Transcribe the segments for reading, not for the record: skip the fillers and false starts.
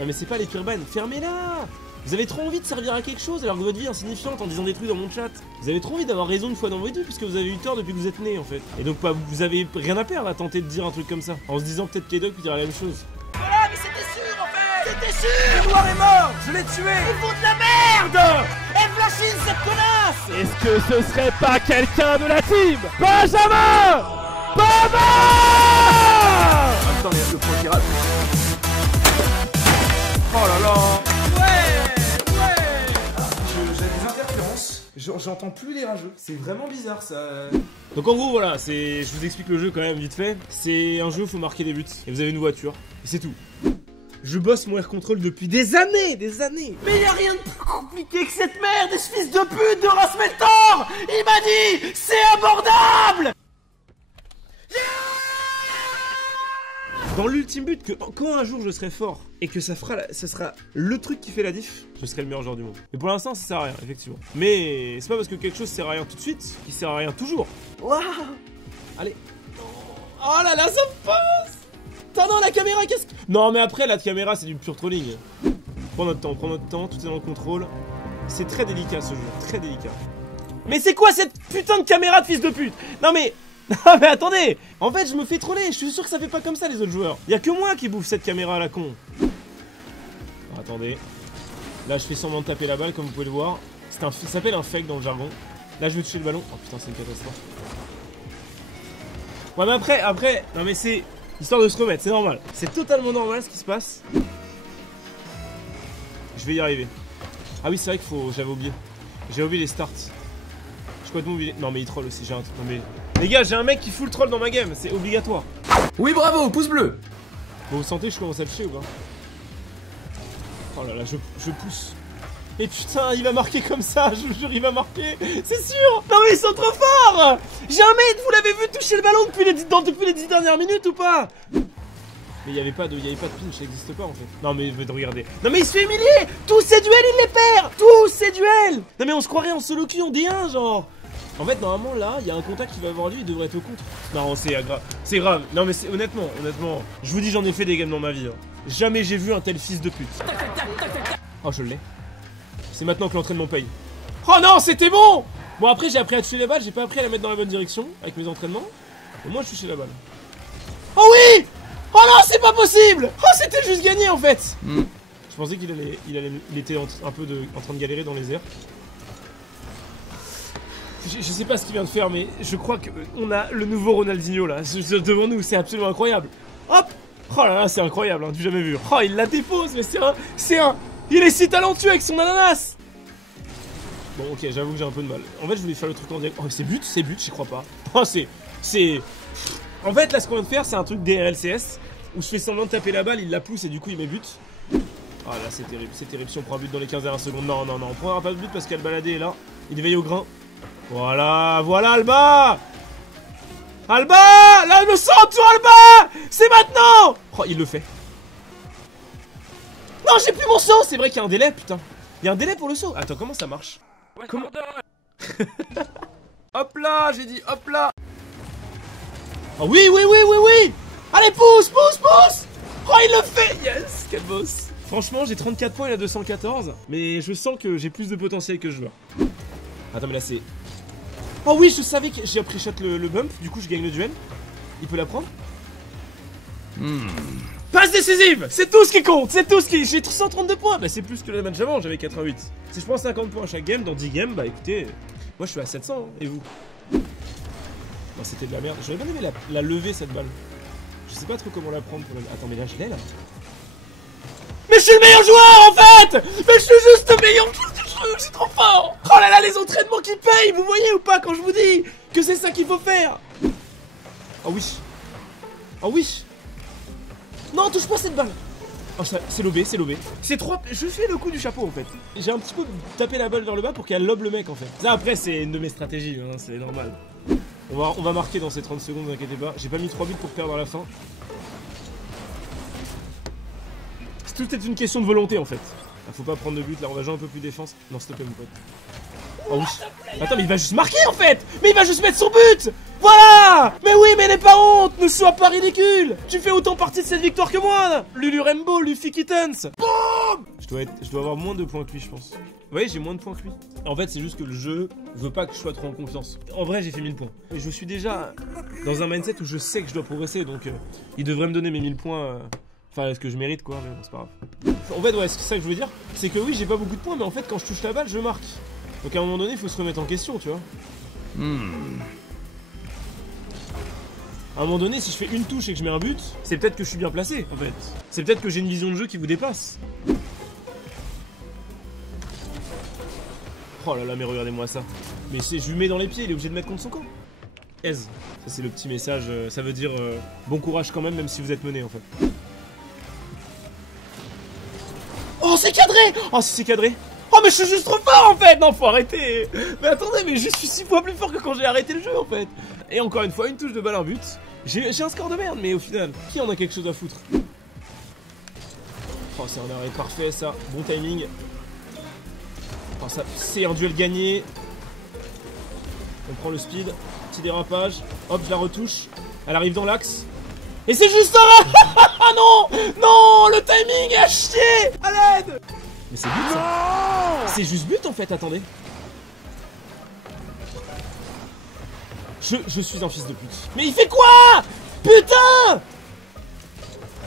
Non mais c'est pas les pure-ban, fermez-la. Vous avez trop envie de servir à quelque chose alors que votre vie est insignifiante en disant des trucs dans mon chat. Vous avez trop envie d'avoir raison une fois dans votre vie puisque vous avez eu tort depuis que vous êtes né en fait. Et donc vous avez rien à perdre à tenter de dire un truc comme ça. En se disant peut-être qu'Edoc dira la même chose. Voilà, mais c'était sûr en fait. C'était sûr. Le noir est mort, je l'ai tué. Il faut de la merde. Et Flashine cette connasse. Est-ce que ce serait pas quelqu'un de la team Benjamin Baba? Attends, le point pirate. Oh là là. J'ai des interférences, j'entends plus les rageux, c'est vraiment bizarre ça. Donc en gros voilà, je vous explique le jeu quand même vite fait. C'est un jeu où il faut marquer des buts et vous avez une voiture et c'est tout. Je bosse mon air control depuis des années. Mais y a rien de plus compliqué que cette merde, ce fils de pute de Rasmeltor. Il m'a dit, c'est abordable. Dans l'ultime but que quand un jour je serai fort et que ça sera le truc qui fait la diff, je serai le meilleur joueur du monde. Mais pour l'instant ça sert à rien effectivement. Mais c'est pas parce que quelque chose sert à rien tout de suite qu'il sert à rien toujours. Waouh. Allez. Oh là là ça passe. Attends non la caméra qu'est-ce que... Non mais après la caméra c'est du pur trolling. Prends notre temps, tout est dans le contrôle. C'est très délicat ce jeu, très délicat. Mais c'est quoi cette putain de caméra de fils de pute? Non mais... Non mais attendez. En fait je me fais troller, je suis sûr que ça fait pas comme ça les autres joueurs. Y'a que moi qui bouffe cette caméra à la con. Alors, attendez. Là je fais semblant de taper la balle comme vous pouvez le voir. Ça s'appelle un fake dans le jargon. Là je veux toucher le ballon. Oh putain c'est une catastrophe. Ouais mais après, non mais c'est histoire de se remettre, c'est normal. C'est totalement normal ce qui se passe. Je vais y arriver. Ah oui c'est vrai qu'il faut, j'avais oublié. J'ai oublié les starts. J'ai complètement oublié. Non mais il troll aussi, j'ai un truc. Non mais... Les gars, j'ai un mec qui fout le troll dans ma game, c'est obligatoire. Oui bravo, pouce bleu. Bon, vous sentez que je commence à le chier ou pas? Oh là là, je pousse. Et putain, il va marquer comme ça, je vous jure, il va marquer. C'est sûr. Non mais ils sont trop forts. Jamais, vous l'avez vu toucher le ballon depuis les 10 dernières minutes ou pas? Mais il y avait pas de pinch, ça existe pas en fait. Non mais regardez. Non mais il se fait humilier. Tous ces duels, il les perd. Tous ces duels. Non mais on se croirait en solo queue en D1 genre. En fait, normalement, là, il y a un contact qui va avoir lieu, il devrait être au contre. Non, c'est grave. C'est grave. Non, mais honnêtement, je vous dis, j'en ai fait des games dans ma vie. Hein. Jamais j'ai vu un tel fils de pute. Oh, je l'ai. C'est maintenant que l'entraînement paye. Oh non, c'était bon. Bon, après, j'ai appris à toucher la balle, j'ai pas appris à la mettre dans la bonne direction avec mes entraînements. Et moi, je touchais la balle. Oh oui. Oh non, c'est pas possible. Oh, c'était juste gagné, en fait. Je pensais qu'il était un peu en train de galérer dans les airs. Je sais pas ce qu'il vient de faire, mais je crois qu'on a le nouveau Ronaldinho là, devant nous, c'est absolument incroyable. Hop. Oh là là, c'est incroyable, hein, du jamais vu. Oh, il la dépose, mais il est si talentueux avec son ananas. Bon, ok, j'avoue que j'ai un peu de mal. En fait, je voulais faire le truc en direct. Oh, c'est but, j'y crois pas. Oh, En fait, là, ce qu'on vient de faire, c'est un truc DRLCS, où je fais semblant de taper la balle, il la pousse et du coup, il met but. Oh là, c'est terrible, si on prend un but dans les 15 dernières secondes. Non, on prendra pas de but parce qu'Al Baladé est là, il veille au grain. Voilà Alba. Là le centre sur Alba. C'est maintenant. Oh il le fait. Non j'ai plus mon saut. C'est vrai qu'il y a un délai putain. Il y a un délai pour le saut. Attends comment ça marche? Comment? Hop là j'ai dit hop là. Oh oui. Allez pousse. Oh il le fait. Yes quel boss. Franchement j'ai 34 points, il a 214. Mais je sens que j'ai plus de potentiel que je veux. Attends mais là c'est... Oh oui, je savais que j'ai appris shot le bump, du coup je gagne le duel. Il peut la prendre. Passe décisive. C'est tout ce qui compte, J'ai 132 points, bah c'est plus que le match avant, j'avais 88. Si je prends 50 points à chaque game, dans 10 games, bah écoutez, moi je suis à 700, hein, et vous? Non c'était de la merde, j'aurais bien aimé la lever cette balle. Je sais pas trop comment la prendre pour la... Attends mais là je l'ai là. Mais je suis le meilleur joueur en fait. Mais je suis juste le meilleur joueur. C'est trop fort. Oh là là les entraînements qui payent. Vous voyez ou pas quand je vous dis que c'est ça qu'il faut faire? Oh oui. Non touche pas cette balle. Oh c'est lobé. C'est trop... Je fais le coup du chapeau en fait. J'ai un petit peu tapé la balle vers le bas pour qu'elle lobe le mec en fait. Ça après c'est une de mes stratégies hein, c'est normal. On va marquer dans ces 30 secondes, vous inquiétez pas. J'ai pas mis 3 buts pour perdre à la fin. C'est tout est une question de volonté en fait. Faut pas prendre de but là, on va jouer un peu plus défense. Non, s'il te plaît, mon pote. Oh oui. Attends, mais il va juste marquer en fait. Mais il va juste mettre son but. Voilà. Mais oui, mais n'aie pas honte. Ne sois pas ridicule. Tu fais autant partie de cette victoire que moi. Lulu Rainbow, Luffy Kittens. Je dois avoir moins de points que lui, je pense. Vous voyez, j'ai moins de points que lui. En fait, c'est juste que le jeu veut pas que je sois trop en confiance. En vrai, j'ai fait 1000 points. Et je suis déjà dans un mindset où je sais que je dois progresser, donc il devrait me donner mes 1000 points. Enfin, ce que je mérite, quoi, mais bon, c'est pas grave. En fait, ouais, c'est ça que je voulais dire. C'est que oui, j'ai pas beaucoup de points, mais en fait, quand je touche la balle, je marque. Donc à un moment donné, il faut se remettre en question, tu vois. À un moment donné, si je fais une touche et que je mets un but, c'est peut-être que je suis bien placé, en fait. C'est peut-être que j'ai une vision de jeu qui vous dépasse. Oh là là, mais regardez-moi ça. Mais je lui mets dans les pieds, il est obligé de mettre contre son camp. Aise. Ça, c'est le petit message. Ça veut dire bon courage quand même si vous êtes mené, en fait. Oh, c'est cadré! Oh, si c'est cadré! Oh, mais je suis juste trop fort, en fait! Non, faut arrêter! Mais attendez, mais je suis 6 fois plus fort que quand j'ai arrêté le jeu, en fait! Et encore une fois, une touche de balle, un but. J'ai un score de merde, mais au final, qui en a quelque chose à foutre? Oh, c'est un arrêt parfait, ça. Bon timing. Oh, ça, c'est un duel gagné. On prend le speed. Petit dérapage. Hop, je la retouche. Elle arrive dans l'axe. Et c'est juste un... Ah non! Non! Le timing est à chier! À l'aide! Mais c'est but, ça. C'est juste but, en fait, attendez. Je suis un fils de pute. Mais il fait quoi? Putain!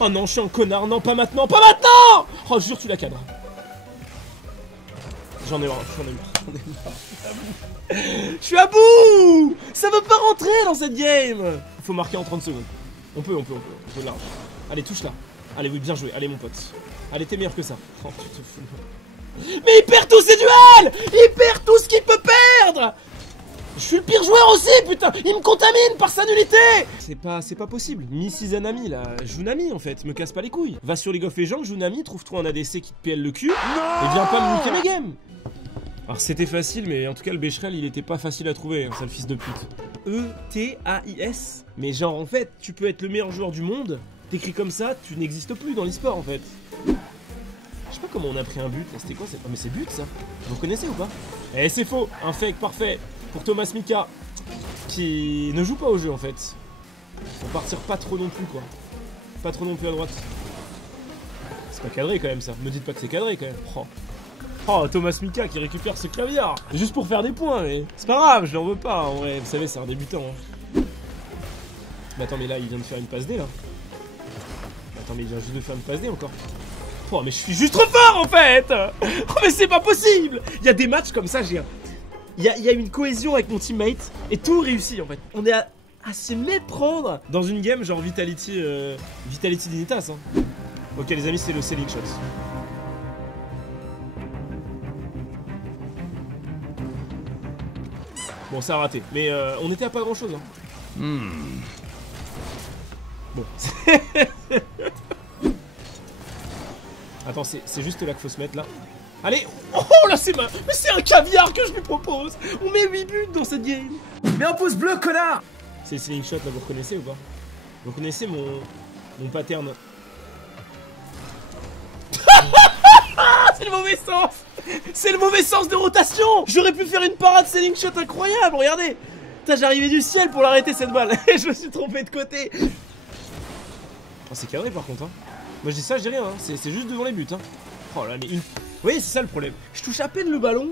Oh non, je suis un connard. Non, pas maintenant, pas maintenant! Oh, jure, tu la cadres. J'en ai marre, je suis à bout! Ça veut pas rentrer dans cette game! Faut marquer en 30 secondes. On peut large. Allez, touche là. Allez, oui, bien joué. Allez, mon pote. Allez, t'es meilleur que ça. Oh, tu te fous. Mais il perd tous ses duels! Il perd tout ce qu'il peut perdre! Je suis le pire joueur aussi, putain! Il me contamine par sa nullité! C'est pas possible. Mrs. Nami, là. Joue Nami, en fait. Me casse pas les couilles. Va sur League of Legends, joue Nami, trouve-toi un ADC qui te PL le cul. Et viens pas me niquer mes games. Alors, c'était facile, mais en tout cas, le Becherel, il était pas facile à trouver, hein, sale fils de pute. E-T-A-I-S. Mais genre, en fait, tu peux être le meilleur joueur du monde. T'écris comme ça, tu n'existes plus dans l'e-sport, en fait. Je sais pas comment on a pris un but. C'était quoi? Oh, mais c'est but, ça. Vous connaissez ou pas? Eh, c'est faux. Un fake parfait pour Thomas Mika, qui ne joue pas au jeu, en fait. Faut partir pas trop non plus, quoi. Pas trop non plus à droite. C'est pas cadré, quand même, ça. Me dites pas que c'est cadré, quand même. Oh, Thomas Mika qui récupère ce caviar. Juste pour faire des points, mais c'est pas grave, je l'en veux pas, en vrai. Vous savez, c'est un débutant. Hein. Mais attends, mais là, il vient de faire une passe D, là. Attends, mais il vient juste de faire une passe D, encore. Oh, mais je suis juste trop fort, en fait. Oh, mais c'est pas possible. Il y a des matchs comme ça, j'ai... Il y a une cohésion avec mon teammate, et tout réussit, en fait. On est à se méprendre dans une game genre Vitality Dignitas. Hein. Ok, les amis, c'est le selling shot. Bon, ça a raté, mais on était à pas grand chose. Hein. Bon. Attends, c'est juste là qu'il faut se mettre là. Allez. Oh là, c'est un caviar que je lui propose. On met 8 buts dans cette game. Mets un pouce bleu, connard! C'est le selling shot là, vous reconnaissez ou pas? Vous reconnaissez mon pattern? C'est le mauvais sens! C'est le mauvais sens de rotation! J'aurais pu faire une parade selling shot incroyable, regardez! Putain, j'arrivais du ciel pour l'arrêter cette balle et je me suis trompé de côté! Oh, c'est cadré par contre, hein. Moi je dis ça, je dis rien, hein. C'est juste devant les buts, hein. Oh là, mais une... Vous voyez, c'est ça le problème. Je touche à peine le ballon,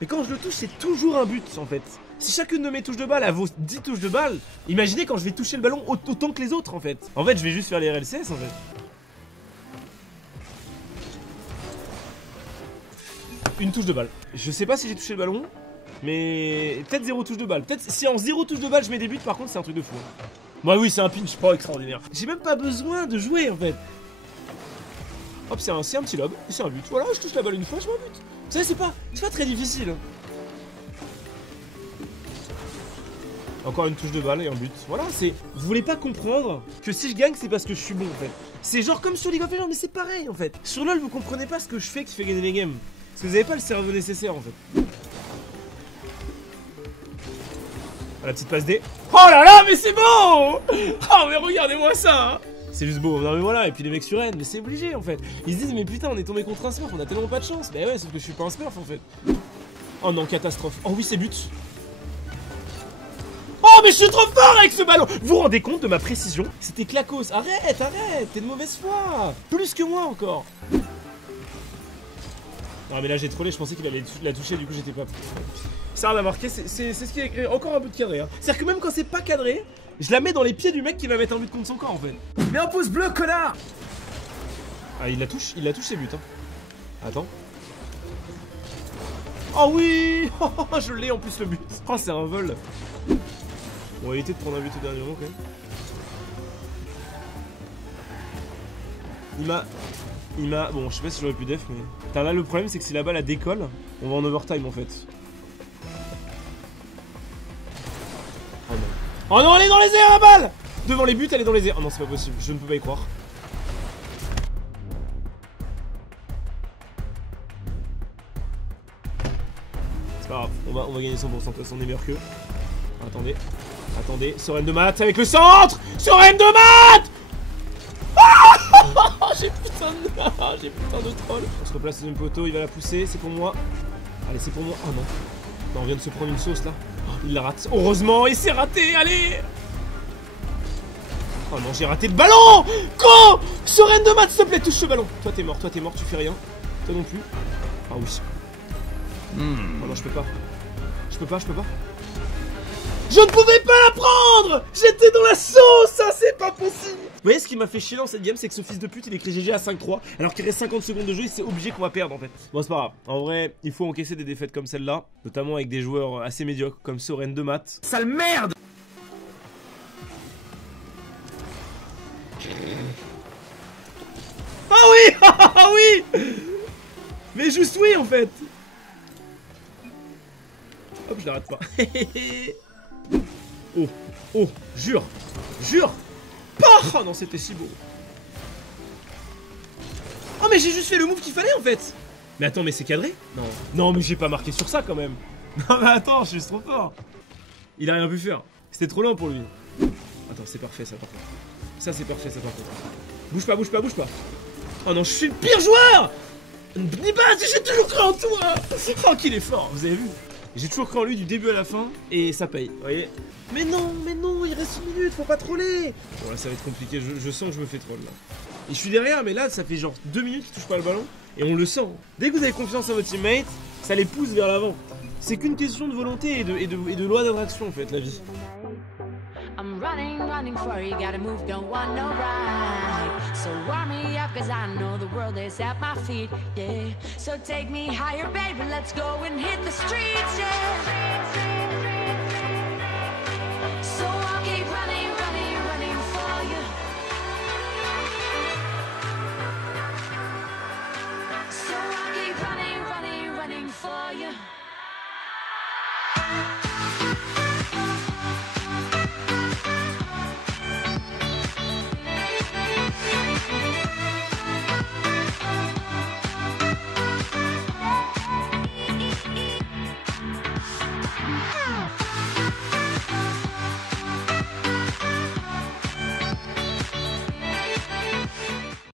mais quand je le touche, c'est toujours un but en fait. Si chacune de mes touches de balle a vos 10 touches de balle, imaginez quand je vais toucher le ballon autant que les autres en fait. En fait, je vais juste faire les RLCS en fait. Une touche de balle. Je sais pas si j'ai touché le ballon, mais peut-être 0 touche de balle. Peut-être si en 0 touche de balle je mets des buts, par contre c'est un truc de fou. Bah oui, c'est un pinch pas extraordinaire. J'ai même pas besoin de jouer en fait. Hop, c'est un petit lob, et c'est un but. Voilà, je touche la balle une fois, je mets un but. Vous savez, c'est pas très difficile. Encore une touche de balle et un but. Voilà, c'est... Vous voulez pas comprendre que si je gagne, c'est parce que je suis bon en fait. C'est genre comme sur League of Legends, mais c'est pareil en fait. Sur LoL, vous comprenez pas ce que je fais qui fait gagner les games. Parce que vous avez pas le cerveau nécessaire en fait. Ah, la petite passe D. Oh là là, mais c'est beau. Oh mais regardez-moi ça. C'est juste beau, non mais voilà, et puis les mecs sur N, mais c'est obligé en fait. Ils se disent mais putain, on est tombé contre un smurf, on a tellement pas de chance. Mais ouais, sauf que je suis pas un smurf en fait. Oh non, catastrophe. Oh oui, c'est but. Oh mais je suis trop fort avec ce ballon. Vous vous rendez compte de ma précision? C'était clacos. Arrête, t'es de mauvaise foi. Plus que moi encore. Non mais là j'ai trollé, je pensais qu'il allait la toucher, du coup j'étais pas... Ça va marquer, c'est ce qui est écrit, encore un but cadré. Hein. C'est-à-dire que même quand c'est pas cadré, je la mets dans les pieds du mec qui va mettre un but contre son corps en fait. Mets un pouce bleu, connard! Ah il la touche ses buts hein. Attends. Oh oui. Je l'ai en plus le but. Oh c'est un vol. On va éviter de prendre un but au dernier moment quand même. Il m'a... Bon je sais pas si j'aurais pu def mais... Putain là le problème c'est que si la balle elle décolle, on va en overtime en fait. Oh non. Oh non elle est dans les airs la balle. Devant les buts elle est dans les airs. Oh non c'est pas possible, je ne peux pas y croire. C'est pas grave, on va gagner 100%, de toute façon on est meilleur qu'eux. Attendez, Soren de Matt avec le centre. Soren de Matt. J'ai putain de troll. On se replace dans une poteau, il va la pousser, c'est pour moi. Allez, c'est pour moi. Oh non. Non, on vient de se prendre une sauce là. Oh, il la rate. Heureusement, il s'est raté, allez. Oh non, j'ai raté le ballon. Con. Soren de Matt, s'il te plaît, touche ce ballon. Toi t'es mort, tu fais rien. Toi non plus. Ah oui. Oh non, je peux pas. Je peux pas. Je ne pouvais pas la prendre. J'étais dans la sauce, ça c'est pas possible. Vous voyez ce qui m'a fait chier dans cette game, c'est que ce fils de pute il écrit GG à 5-3 alors qu'il reste 50 secondes de jeu et c'est obligé qu'on va perdre en fait. Bon c'est pas grave, en vrai il faut encaisser des défaites comme celle-là, notamment avec des joueurs assez médiocres comme Soren de Matt. Sale merde. Ah oui. Ah oui. Mais juste oui en fait. Hop je l'arrête pas. Oh, jure. Oh non c'était si beau. Oh mais j'ai juste fait le move qu'il fallait en fait. Mais attends mais c'est cadré? Non mais j'ai pas marqué sur ça quand même. Non mais attends je suis trop fort. Il a rien pu faire. C'était trop lent pour lui. Attends c'est parfait ça par contre. Ça c'est parfait ça par contre. Bouge pas. Oh non je suis le pire joueur. J'ai toujours cru en toi. Oh qu'il est fort, vous avez vu? J'ai toujours cru en lui du début à la fin et ça paye, vous voyez. Mais non, il reste 1 minute, faut pas troller. Bon là ça va être compliqué, je sens que je me fais troll là. Et je suis derrière mais là ça fait genre 2 minutes qu'il touche pas le ballon et on le sent. Dès que vous avez confiance en votre teammate, ça les pousse vers l'avant. C'est qu'une question de volonté et de loi d'attraction en fait la vie. I'm running for you, gotta move, don't want no ride. So warm me up, cause I know the world is at my feet, yeah. So take me higher, baby, let's go and hit the streets, yeah. So I'll keep running for you. So I'll keep running for you.